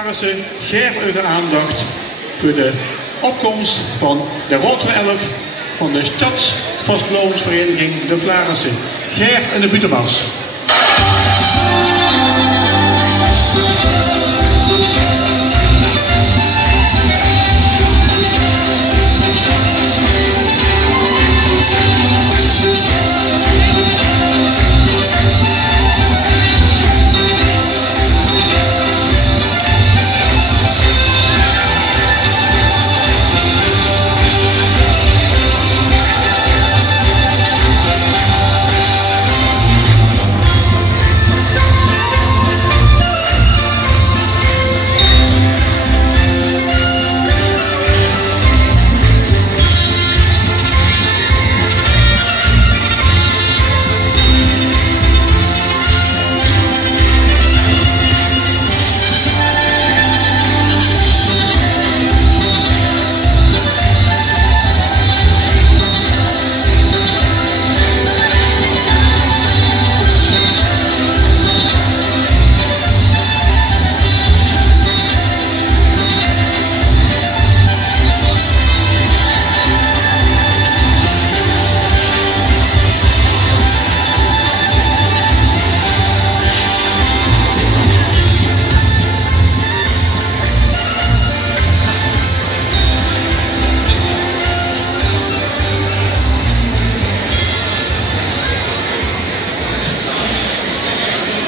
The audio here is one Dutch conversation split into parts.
Vlarense graag uw aandacht voor de opkomst van de Rood 11 van de Stadsvastgeloofsvereniging de Vlarense. Graag in de buitenmars.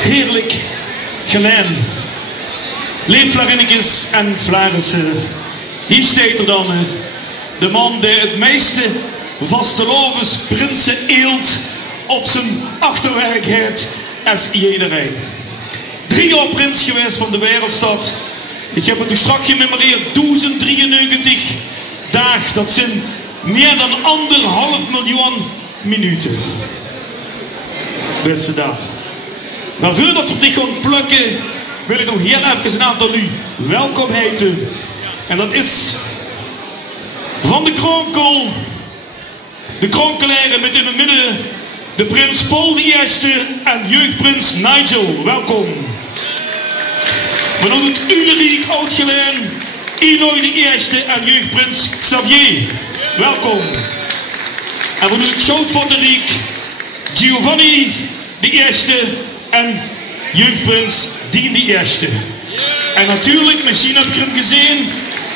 Heerlijk gelijn. Leef Vlarinnekes en Vlarense. Hier staat er dan de man die het meeste vastelovens prinsen eelt op zijn achterwerk heeft als iedereen. 3 jaar prins geweest van de wereldstad. Ik heb het u straks gememoreerd, 1093 dagen. Dat zijn meer dan 1,5 miljoen minuten. Beste dame. Maar voordat we dit gaan plukken, wil ik nog heel even een aantal u welkom heten. En dat is van de Kronkel, de Kronkelaren met in het midden de prins Paul I en jeugdprins Nigel. Welkom. Vanuit het Uleriek Oud-Geleen, Eloy I en jeugdprins Xavier. Welkom. En vanuit het Zoutvattenriek, Giovanni I en jeugdprins Dien I. En natuurlijk, misschien heb je hem gezien,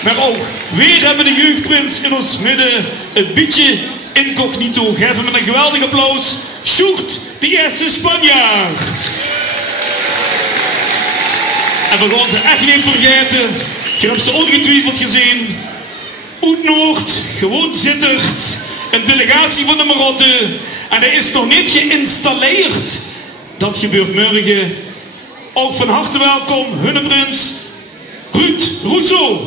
maar ook weer hebben de jeugdprins in ons midden een beetje incognito. Geef hem een geweldig applaus. Sjoerd, de eerste Spanjaard. En we gaan ze echt niet vergeten. Je hebt ze ongetwijfeld gezien. Uit Noord, gewoon zittert. Een delegatie van de Marotte. En hij is nog niet geïnstalleerd. Dat gebeurt morgen. Ook van harte welkom, Hunneprins Ruud Rousseau.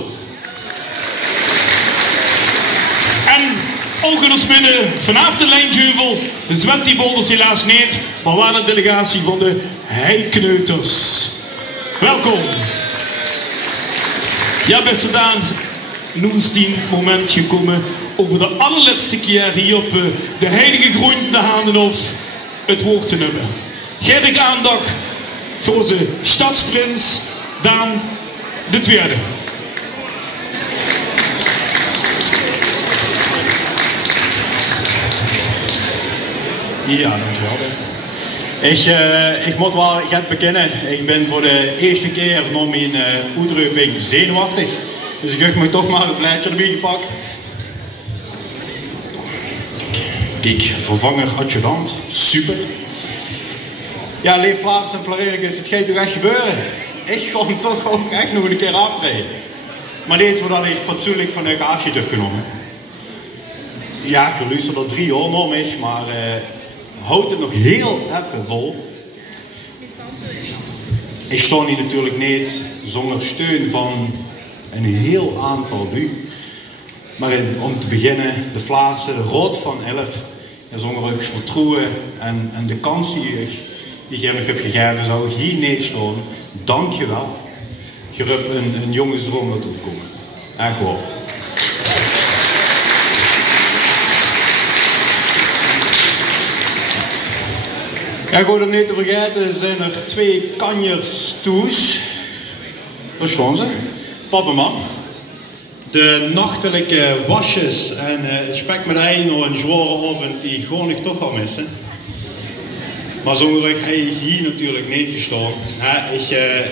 En ook in ons midden, vanaf de Lijntjeuvel, de Zwentibolders helaas niet, maar wel een delegatie van de Heikneuters. Welkom. Ja, beste Daan, nu is die moment gekomen over de allerlaatste keer hier op de heilige grond de Haandenhof het woord te nemen. Gerrig aandacht voor onze stadsprins Daan de Tweede. Ja, dankjewel Bert. Ik moet wel gaan bekennen. Ik ben voor de eerste keer nog mijn uitroeping zenuwachtig. Dus ik heb me toch maar het blaadje erbij gepakt. Kijk, vervanger adjudant. Super. Ja, Leef Vlaars en Vlarinnekes, het gaat toch echt gebeuren. Ik ga hem toch ook echt nog een keer aftreden. Maar dit voordat ik fatsoenlijk van een afscheid heb genomen. Ja, geluisterd er 3 jaar nog mee, maar houdt het nog heel even vol. Ik sta hier natuurlijk niet zonder steun van een heel aantal u. Maar om te beginnen, de Vlaarse, de Rood van 11, zonder het vertrouwen en de kans die je me hebt gegeven, zou ik hier niet staan. Dank je wel. Je hebt een jongensdroom naartoe komen. Echt waar. Ja, goed om niet te vergeten zijn er 2 kanjers toes. Wat staan ze? Papa en mam. De nachtelijke wasjes en het spek met ei nog een zware avond die gewoon ik toch wel missen. Maar zonder heb ik hier natuurlijk niet gestaan.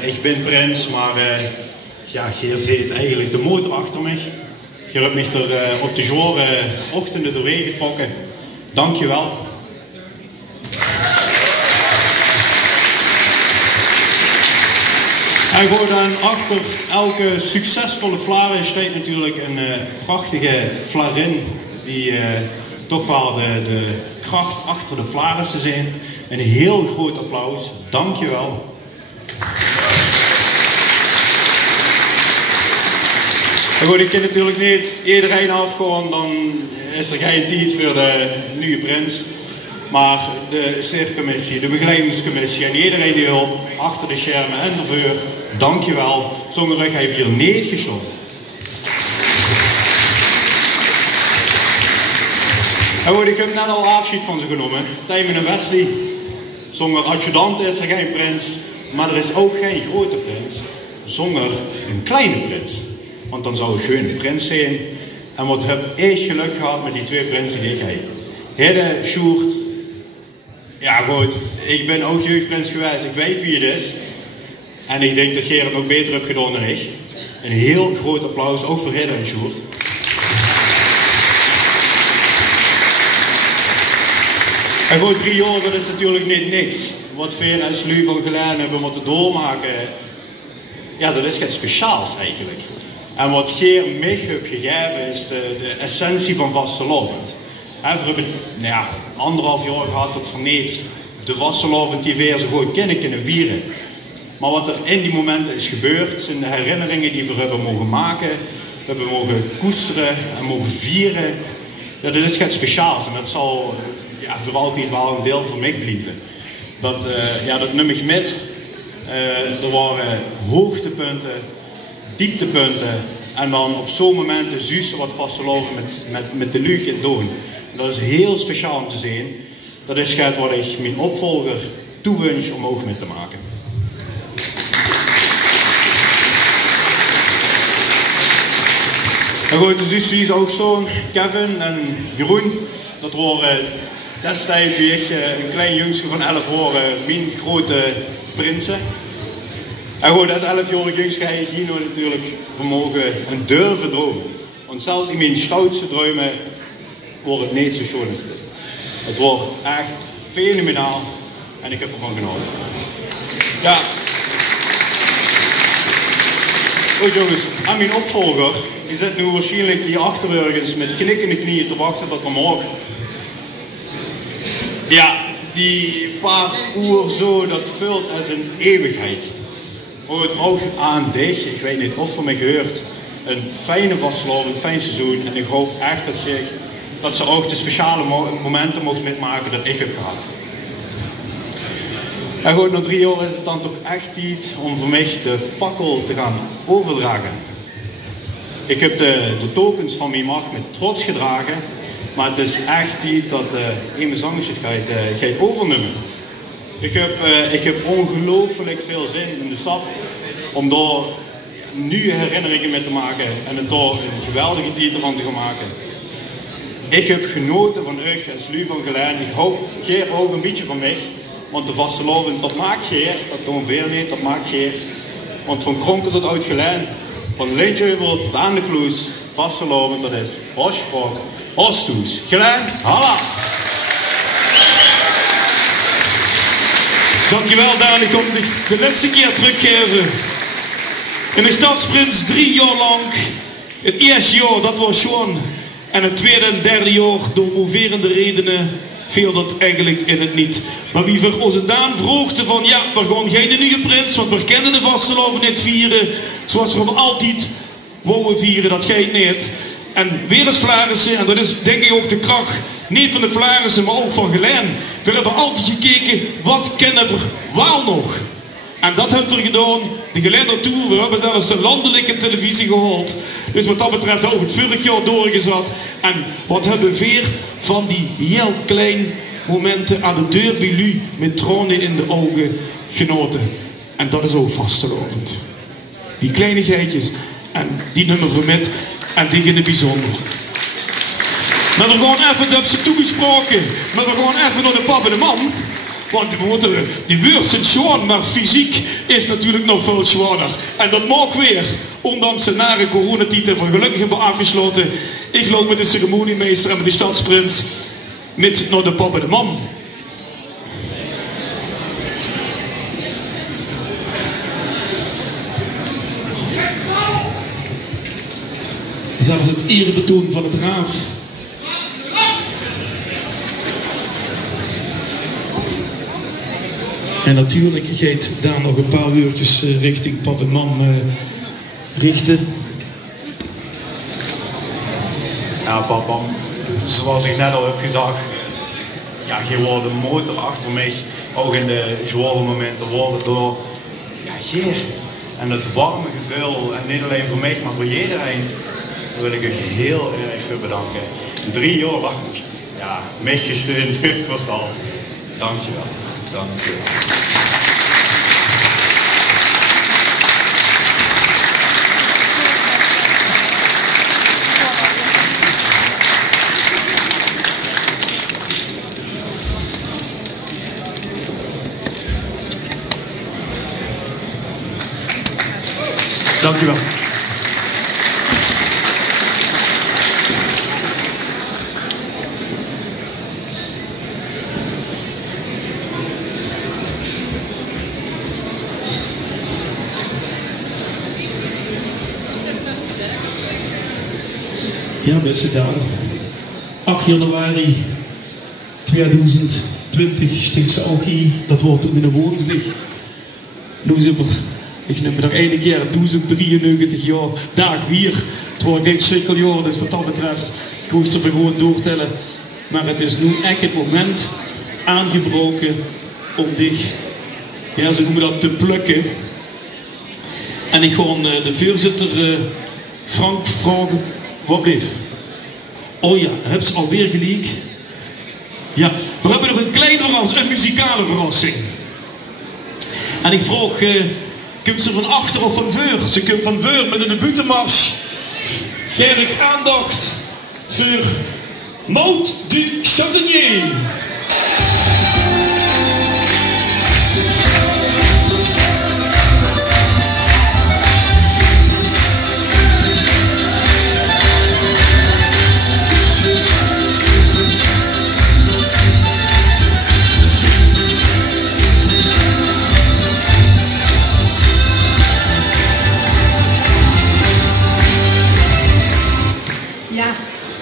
Ik ben prins, maar ja, je ziet eigenlijk de motor achter me. Je hebt mich er op de zware ochtenden doorheen getrokken. Dank je wel. En gewoon dan achter elke succesvolle Vlare staat natuurlijk een prachtige Vlarin die toch wel de kracht achter de Vlarissen zijn. Een heel groot applaus. Dank je wel. En goed, ik kan natuurlijk niet iedereen afgaan, dan is er geen tijd voor de nieuwe prins. Maar de circummissie, de begeleidingscommissie en iedereen die hulp achter de schermen en de vuur, dank je wel. Zonder rug heeft hier niet gestaan. En goed, ik heb net al afscheid van ze genomen. Tijmen en Wesley. Zonder adjudant is er geen prins, maar er is ook geen grote prins. Zonder een kleine prins. Want dan zou ik gewoon een prins zijn. En wat heb ik geluk gehad met die twee prinsen die ik heb. Hidde, Sjoerd. Ja goed, ik ben ook jeugdprins geweest. Ik weet wie het is. En ik denk dat Gerard het nog beter hebt gedaan dan ik. Een heel groot applaus, ook voor Hidde en Sjoerd. En goed, 3 jaar, dat is natuurlijk niet niks. Wat veel als Lu van Geleen hebben moeten doormaken. Ja, dat is iets speciaals eigenlijk. En wat Geer mij heeft gegeven is de essentie van vastelovend. We hebben ja, 1,5 jaar gehad tot verneet de vastelovend die weer zo goed kunnen vieren. Maar wat er in die momenten is gebeurd, zijn de herinneringen die we hebben mogen maken, hebben mogen koesteren en mogen vieren. Ja, dat is iets speciaals en dat zal ja, voor altijd wel een deel van mij blijven. Dat neem ik met. Er waren hoogtepunten, dieptepunten en dan op zo'n moment de zussen wat vasteloven met de Luc in doen. Dat is heel speciaal om te zien. Dat is het wat ik mijn opvolger toewens om ook mee te maken. En goed, de zussen is ook zoon, Kevin en Jeroen. Dat waren destijds wie ik een klein jongske van 11 jaar, mijn grote prinsen. En goed, als 11-jarig jongske heb ik hier nog natuurlijk vermogen en durven dromen. Want zelfs in mijn stoutste dromen wordt het niet zo schoon als dit. Het wordt echt fenomenaal en ik heb ervan genoten. Ja. Goed jongens, aan mijn opvolger, die zit nu waarschijnlijk hier achter ergens met knikkende knieën te wachten tot er morgen. Ja, die paar uur zo, dat vult als een eeuwigheid. Ook aan dich, ik weet niet of er me gehoord, een fijne vastelovend, een fijn seizoen. En ik hoop echt dat ze ook de speciale momenten mogen metmaken dat ik heb gehad. En goed, na 3 jaar is het dan toch echt iets om voor mij de fakkel te gaan overdragen. Ik heb de tokens van mijn macht met trots gedragen, maar het is echt iets dat mijn zangers gaat overnemen. Ik heb ongelooflijk veel zin in de sap om daar nieuwe herinneringen mee te maken en het daar een geweldige titel van te gaan maken. Ik heb genoten van u als Lu van Geleen. Ik hoop Geer ook een beetje van mij. Want de vastelovend, dat maakt Geer. Dat doen we niet, dat maakt Geer. Want van Kronkel tot Oud-Geleen, van Leentjeheuvel tot aan de Kloes, vastelovend, dat is Oostbroek, Oosthoes. Geleen, halla! Dankjewel Daan, ik ga de laatste keer teruggeven. In de stadsprins 3 jaar lang. Het eerste jaar, dat was gewoon. En het tweede en derde jaar, door moverende redenen, viel dat eigenlijk in het niet. Maar wie voor ons Daan vroegde van, ja, we gaan geen nieuwe prins, want we kennen de vastelovend niet vieren. Zoals we altijd wouden vieren, dat gaat niet. En weer eens Vlarissen, en dat is denk ik ook de kracht, niet van de Vlarissen, maar ook van Geleen. We hebben altijd gekeken, wat kennen we wel nog? En dat hebben we gedaan, de Geleender Tour. We hebben zelfs de landelijke televisie gehaald. Dus wat dat betreft ook het vorig jaar doorgezet. En wat hebben we weer van die heel kleine momenten aan de deur bij Lu met tranen in de ogen genoten. En dat is ook vastelovend. Die kleinigheidjes en die nummer voor met en die in het bijzonder. Maar we gaan even, dat heb ze toegesproken, maar we gaan even naar de pap en de man. Want die woorden zijn zwaar, maar fysiek is natuurlijk nog veel zwaarder. En dat mag weer, ondanks de nare coronatijd van gelukkig hebben afgesloten. Ik loop met de ceremoniemeester en met de stadsprins met naar de pap en de man. Zelfs het erebetoon van het raaf. En natuurlijk gaat daar nog een paar uurtjes richting pap en mam richten. Ja, papa, zoals ik net al heb gezegd, ja, gewoon de motor achter mij, ook in de zware momenten, worden door Geer en het warme gevoel, en niet alleen voor mij, maar voor iedereen, daar wil ik u heel erg voor bedanken. 3 jaar lang, ja, mij gesteund, vooral. Dankjewel. Dankjewel. Dankjewel. Ja, beste dames. 8 januari 2020 stinkse ook hier. Dat wordt toen in de woensdag. Nu zijn we, ik neem me nog één keer, 1093 jaar, dag weer. Het wordt geen schrikkeljaar, dus wat dat betreft, ik hoef er gewoon doortellen. Maar het is nu echt het moment aangebroken om dich, ja, ze noemen dat, te plukken. En ik ga de voorzitter Frank vragen, wat bleef? Oh ja, heb ze alweer gelijk? Ja, we hebben nog een kleine verrassing, een muzikale verrassing. En ik vroeg, komt ze van achter of van voor? Ze komt van voor met een debutenmars. Gerrig aandacht voor Maud du Chardonnier.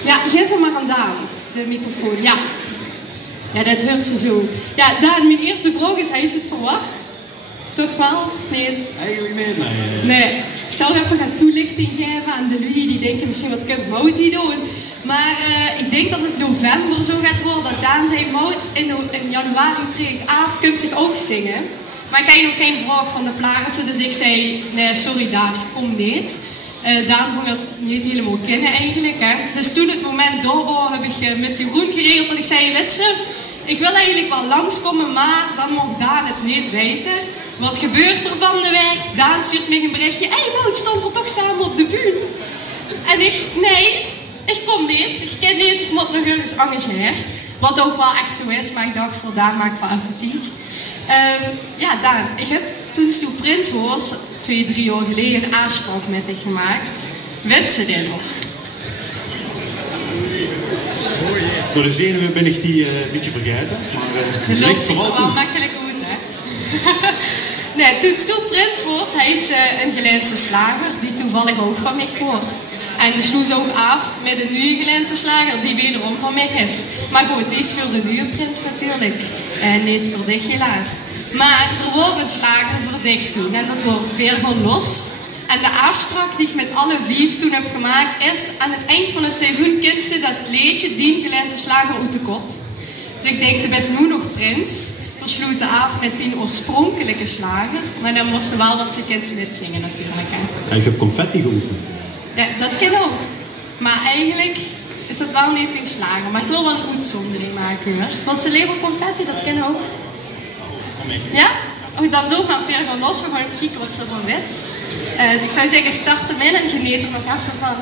Ja, geef hem maar aan Daan, de microfoon. Ja. Ja, dat hoort ze zo. Ja, Daan, mijn eerste vraag is, hij is het verwacht? Toch wel? Niet? Eigenlijk niet, nee. Ik zal even gaan toelichting geven aan de lui die denken misschien wat kan Maud hier doen. Maar ik denk dat het november zo gaat worden. Dat Daan zei, Maud, in januari treed ik af, kunt zich ook zingen. Maar ik heb nog geen vraag van de Vlaarsen, dus ik zei, nee, sorry Daan, ik kom niet. Daan vond het niet helemaal kennen eigenlijk. Hè. Dus toen het moment door was, heb ik met Jeroen geregeld dat ik zei, Witse, ik wil eigenlijk wel langskomen, maar dan mag Daan het niet weten. Wat gebeurt er van de week? Daan stuurt me een berichtje, hey Maud, stonden we toch samen op de bühne? En ik, nee, ik kom niet, ik ken niet, ik moet nog ergens engageren. Wat ook wel echt zo is, maar ik dacht, voor Daan maak ik wel even tijd. Ja, Daan, ik heb toen je prins was, 2-3 jaar geleden, een aanspraak met dich gemaakt. Weet ze dit nog? Voor de zenuwen ben ik die een beetje vergeten. Maar de loopt zich wel makkelijk uit, hè? Nee, toen je prins was, hij is een Gelijnse slager die toevallig ook van mij hoort. En de sloeg ook af met een nieuwe Gelijnse slager die wederom van mij is. Maar goed, die is voor de nieuwe prins natuurlijk. En niet voor dich helaas. Maar er wordt een slager voor dich toen. En dat wordt weer van los. En de afspraak die ik met alle 5 toen heb gemaakt is, aan het eind van het seizoen kent ze dat kleedje die Gelijnse slager uit de kop. Dus ik denk, de best nu nog prins. Versloot de af met die oorspronkelijke slager. Maar dan moest ze wel wat ze kent met zingen natuurlijk. Hè. En je hebt confetti geoefend. Ja, dat kan ook. Maar eigenlijk is dat wel niet in slagen. Maar ik wil wel een uitzondering maken hoor. Want ze leven confetti, dat kan ook. Van mij. Ja? Oh, dan doe ik maar weer gewoon los. We gaan even kijken wat ze van weet. Ik zou zeggen, start hem in en geniet er nog even van.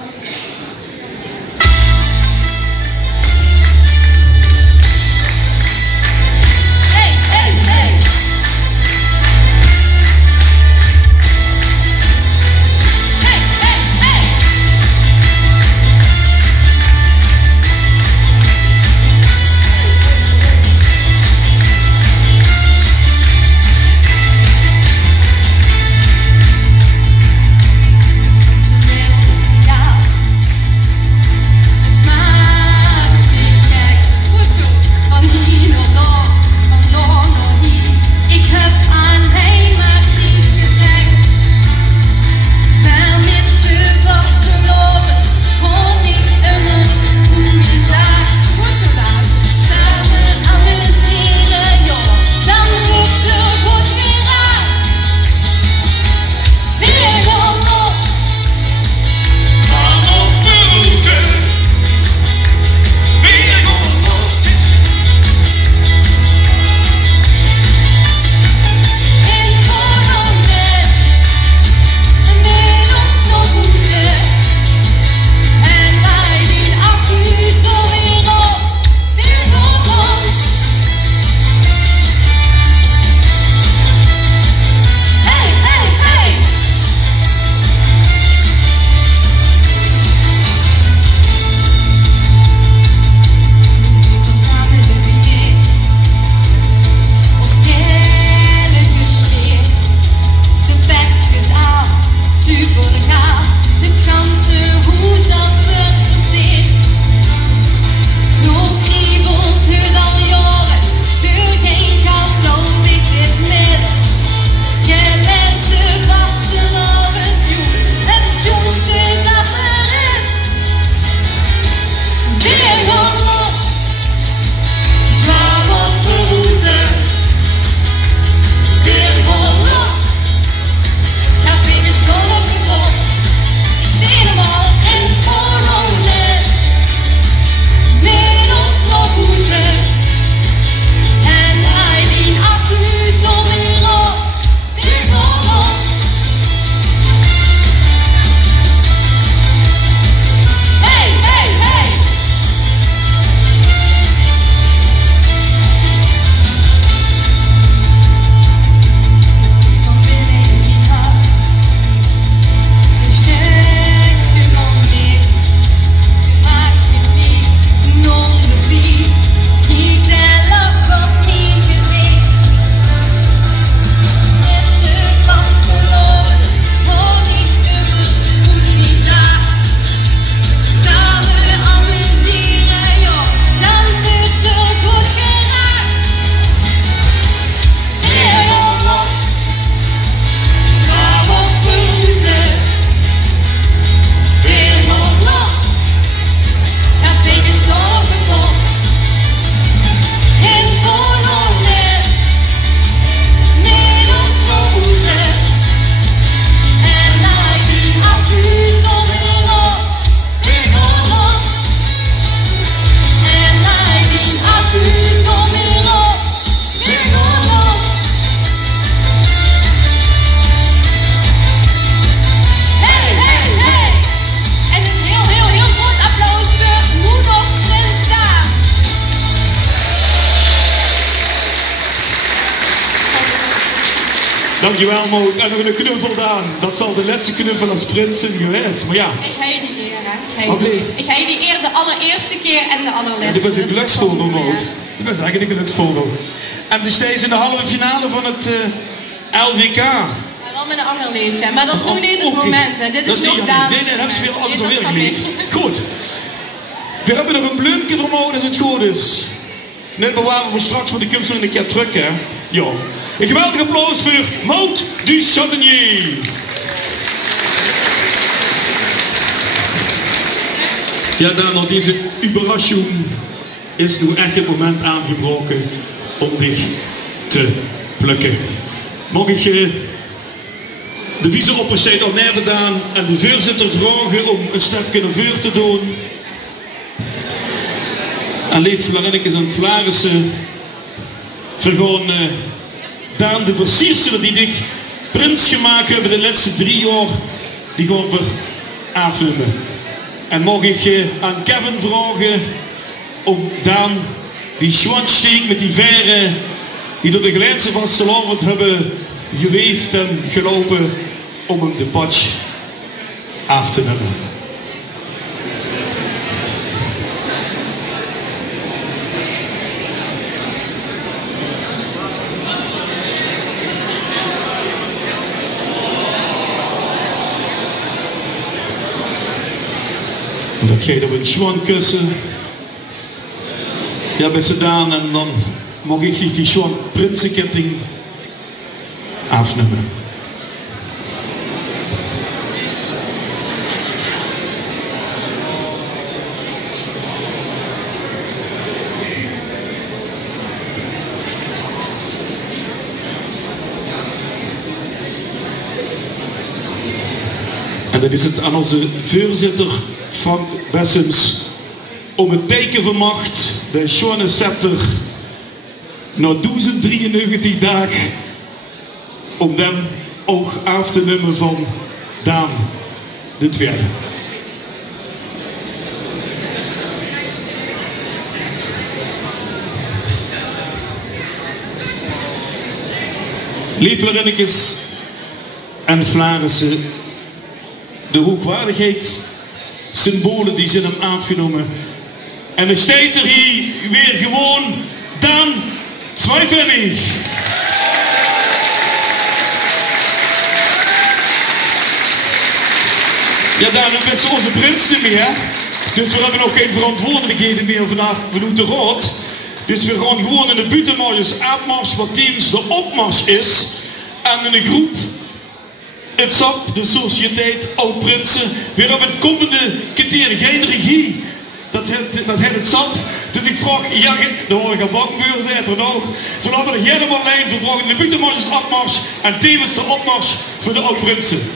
Dankjewel Maud. En nog een knuffel Daan. Dat zal de laatste knuffel als prinsen geweest. Maar ja. Ik ga je die eer, hè. Ik ga je die eer de allereerste keer en de allerlaatste. Ja, dit was een geluksvogel, Maud. Dit was eigenlijk een geluksvogel. En dus steeds in de halve finale van het LVK. Ja, wel met een ander liedje. Maar dat is nog niet het moment, hè. Dit is nog Daans. Nee, dat hebben ze weer alles alweer geleerd. Goed. We hebben nog een bloempje voor Maud als het goed is. Net bewaren we straks, want ik kom zo een keer terug, hè. Ja. Een geweldig applaus voor Maud du Chardonnier. Ja, dan na deze überraschung is nu echt het moment aangebroken om dich te plukken. Mag ik de vice-opperscheid al neer gedaan en de voorzitter vragen om een stapje naar voren te doen. En lief Flarinnekes en Vlarissen vergaan Daan de versierselen die zich prins gemaakt hebben de laatste 3 jaar, die gaan we afnemen. En mag ik aan Kevin vragen om Daan die schwansteek met die veren die door de geleidse van Salavond hebben geweefd en gelopen om hem de patch af te nemen. En dat geeft op een schwan kussen. Ja, beste Daan, en dan mag ik die schwan prinsenketting afnemen. En dan is het aan onze voorzitter Frank Bessems om het teken van macht, de schone scepter, na 1093 dagen, om hem ook af te nemen van Daan de Tweede. Lieflerinnekes en Vlarensen, de hoogwaardigheidssymbolen die zijn hem afgenomen. En er staat er hier weer gewoon Daan 2 Pfennig. Ja, Daan, nu bent onze prins niet meer. Dus we hebben ook geen verantwoordelijkheden meer vanuit de raad. Dus we gaan gewoon in de buitenmars afmars, wat tevens de opmars is. En in een groep, het SAP, de Sociëteit Oud-Prinsen, weer op het komende keer geen regie. Dat heeft het SAP. Dus ik vraag, ja, daar word ik al bang voor, zei het er nou. Van hadden we helemaal lijn, we vragen de buitenmars afmars en tevens de opmars voor de Oud-Prinsen.